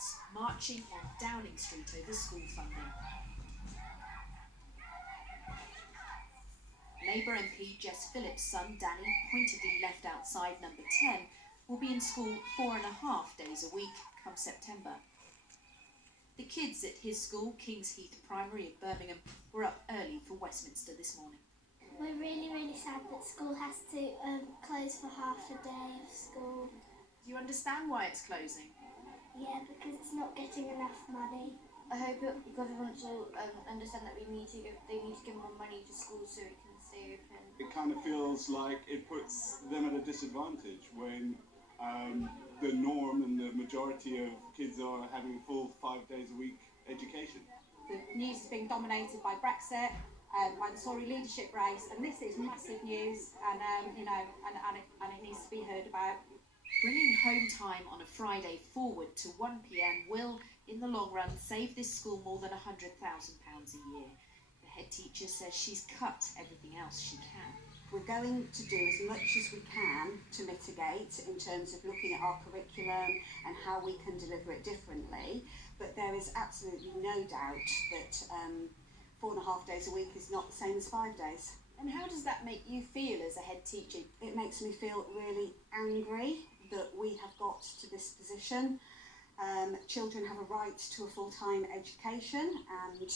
parents marching on Downing Street over school funding. Labour MP Jess Phillips' son Danny, pointedly left outside number 10, will be in school 4.5 days a week come September. The kids at his school, Kings Heath Primary in Birmingham, were up early for Westminster this morning. We're really sad that school has to close for half a day of school. Do you understand why it's closing? Yeah, because it's not getting enough money. I hope that government will understand that they need to give more money to schools so it can stay open. It kind of feels like it puts them at a disadvantage when the norm and the majority of kids are having a full 5 days a week education. The news is being dominated by Brexit, by the Tory leadership race, and this is massive news, and it needs to be heard about. Bringing home time on a Friday forward to 1 p.m. will, in the long run, save this school more than £100,000 a year. The head teacher says she's cut everything else she can. We're going to do as much as we can to mitigate in terms of looking at our curriculum and how we can deliver it differently, but there is absolutely no doubt that 4.5 days a week is not the same as 5 days. And how does that make you feel as a head teacher? It makes me feel really angry that we have got to this position. Children have a right to a full-time education, and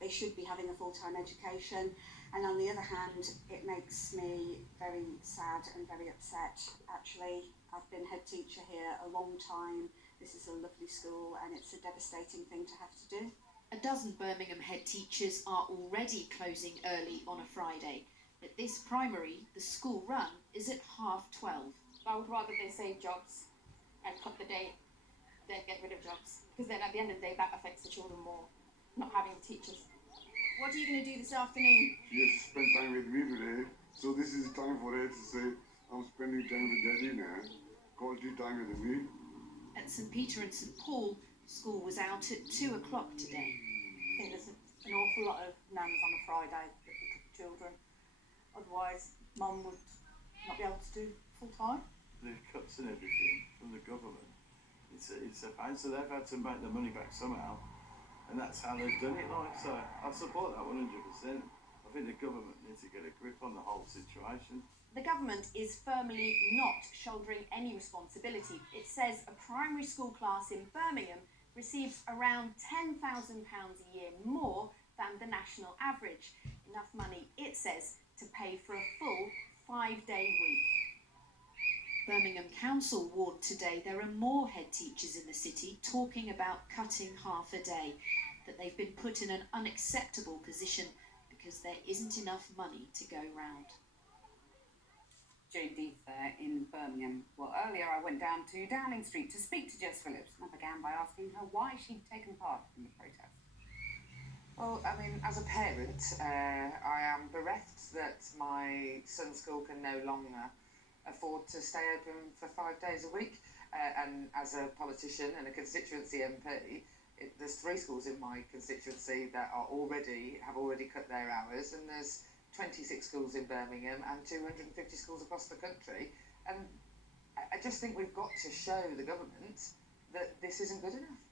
they should be having a full-time education. And on the other hand, it makes me very sad and very upset. Actually, I've been head teacher here a long time. This is a lovely school, and it's a devastating thing to have to do. A dozen Birmingham head teachers are already closing early on a Friday. At this primary, the school run is at 12:30. I would rather they save jobs and cut the day than get rid of jobs, because then at the end of the day that affects the children more, not having teachers. What are you going to do this afternoon? She has to spend time with me today, so this is time for her to say, I'm spending time with Daddy now, quality time with me. At St Peter and St Paul, school was out at 2 o'clock today. I think there's an awful lot of nans on a Friday that pick up children. Otherwise, Mum would not be able to do full time. The cuts and everything from the government, it's a pain, so they've had to make the money back somehow, and that's how they've done it. Like, so I support that 100%. I think the government needs to get a grip on the whole situation. The government is firmly not shouldering any responsibility. It says a primary school class in Birmingham receives around £10,000 a year more than the national average. Enough money, it says, to pay for a full 5-day week. Birmingham Council warned today there are more head teachers in the city talking about cutting half a day, that they've been put in an unacceptable position because there isn't enough money to go round. Jane Deeth there in Birmingham. Well, earlier I went down to Downing Street to speak to Jess Phillips, and I began by asking her why she'd taken part in the protest. Well, I mean, as a parent, I am bereft that my son's school can no longer afford to stay open for 5 days a week. And as a politician and a constituency MP, there's 3 schools in my constituency that have already cut their hours, and there's 26 schools in Birmingham and 250 schools across the country. And I just think we've got to show the government that this isn't good enough.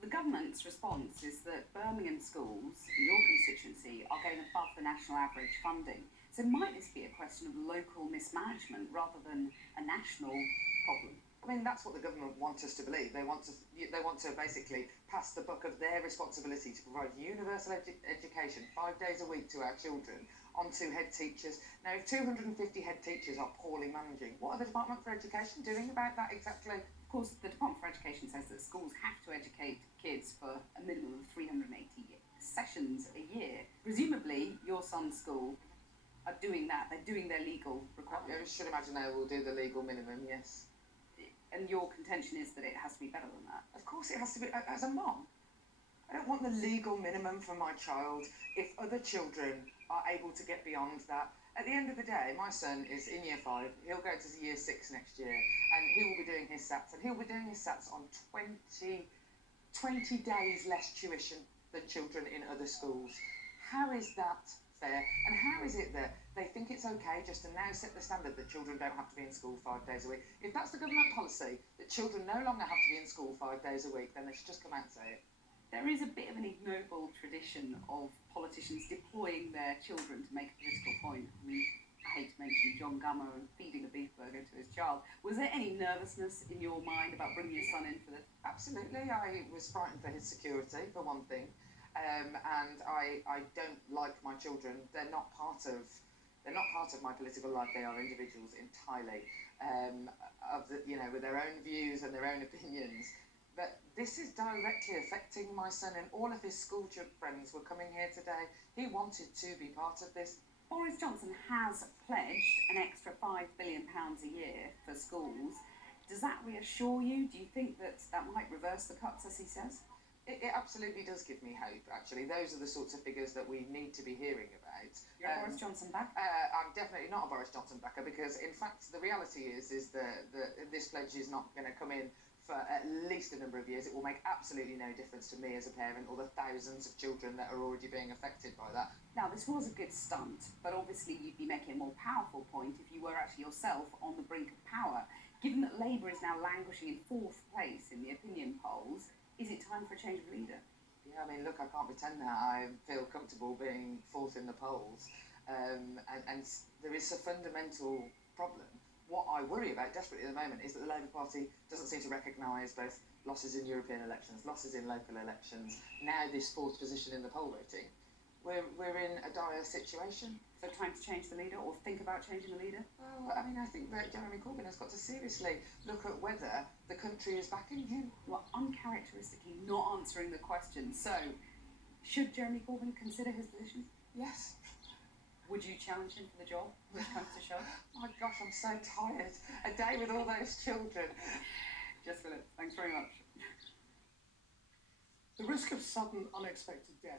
The government's response is that Birmingham schools in your constituency are getting above the national average funding. So might this be a question of local mismanagement rather than a national problem? I mean, that's what the government want us to believe. They want to basically pass the buck of their responsibility to provide universal education 5 days a week to our children onto head teachers. Now, if 250 head teachers are poorly managing, what are the Department for Education doing about that exactly? Of course, the Department for Education says that schools have to educate kids for a minimum of 380 sessions a year. Presumably, your son's school are doing that. They're doing their legal requirements. I should imagine they will do the legal minimum, yes. And your contention is that it has to be better than that? Of course it has to be. As a mum, I don't want the legal minimum for my child if other children are able to get beyond that. At the end of the day, my son is in year 5, he'll go to year 6 next year, and he will be doing his SATs, and he'll be doing his SATs on 20 days less tuition than children in other schools. How is that fair? And how is it that they think it's okay just to now set the standard that children don't have to be in school 5 days a week? If that's the government policy, that children no longer have to be in school 5 days a week, then they should just come out and say it. There is a bit of an ignoble tradition of politicians deploying their children to make a political point. I mean, I hate to mention John Gummer and feeding a beef burger to his child. Was there any nervousness in your mind about bringing your son in for this? Absolutely. I was frightened for his security, for one thing. And I don't like my children. They're not part of my political life. They are individuals entirely, with their own views and their own opinions. But this is directly affecting my son, and all of his school friends were coming here today. He wanted to be part of this. Boris Johnson has pledged an extra £5 billion a year for schools. Does that reassure you? Do you think that might reverse the cuts, as he says? It absolutely does give me hope, actually. Those are the sorts of figures that we need to be hearing about. You're a Boris Johnson backer? I'm definitely not a Boris Johnson backer, because, in fact, the reality is that this pledge is not going to come in for at least a number of years. It will make absolutely no difference to me as a parent or the thousands of children that are already being affected by that. Now, this was a good stunt, but obviously you'd be making a more powerful point if you were actually yourself on the brink of power. Given that Labour is now languishing in 4th place in the opinion polls, is it time for a change of leader? Yeah, I mean, look, I can't pretend that I feel comfortable being 4th in the polls. And there is a fundamental problem. What I worry about desperately at the moment is that the Labour Party doesn't seem to recognise both losses in European elections, losses in local elections, now this 4th position in the poll voting. We're in a dire situation. So time to change the leader, or think about changing the leader? Well, I mean, I think that Jeremy Corbyn has got to seriously look at whether the country is backing him. You are uncharacteristically not answering the question. So, should Jeremy Corbyn consider his position? Yes. Would you challenge him for the job, which comes to shove? My gosh, I'm so tired. A day with all those children. Jess Phillips, thanks very much. The risk of sudden, unexpected death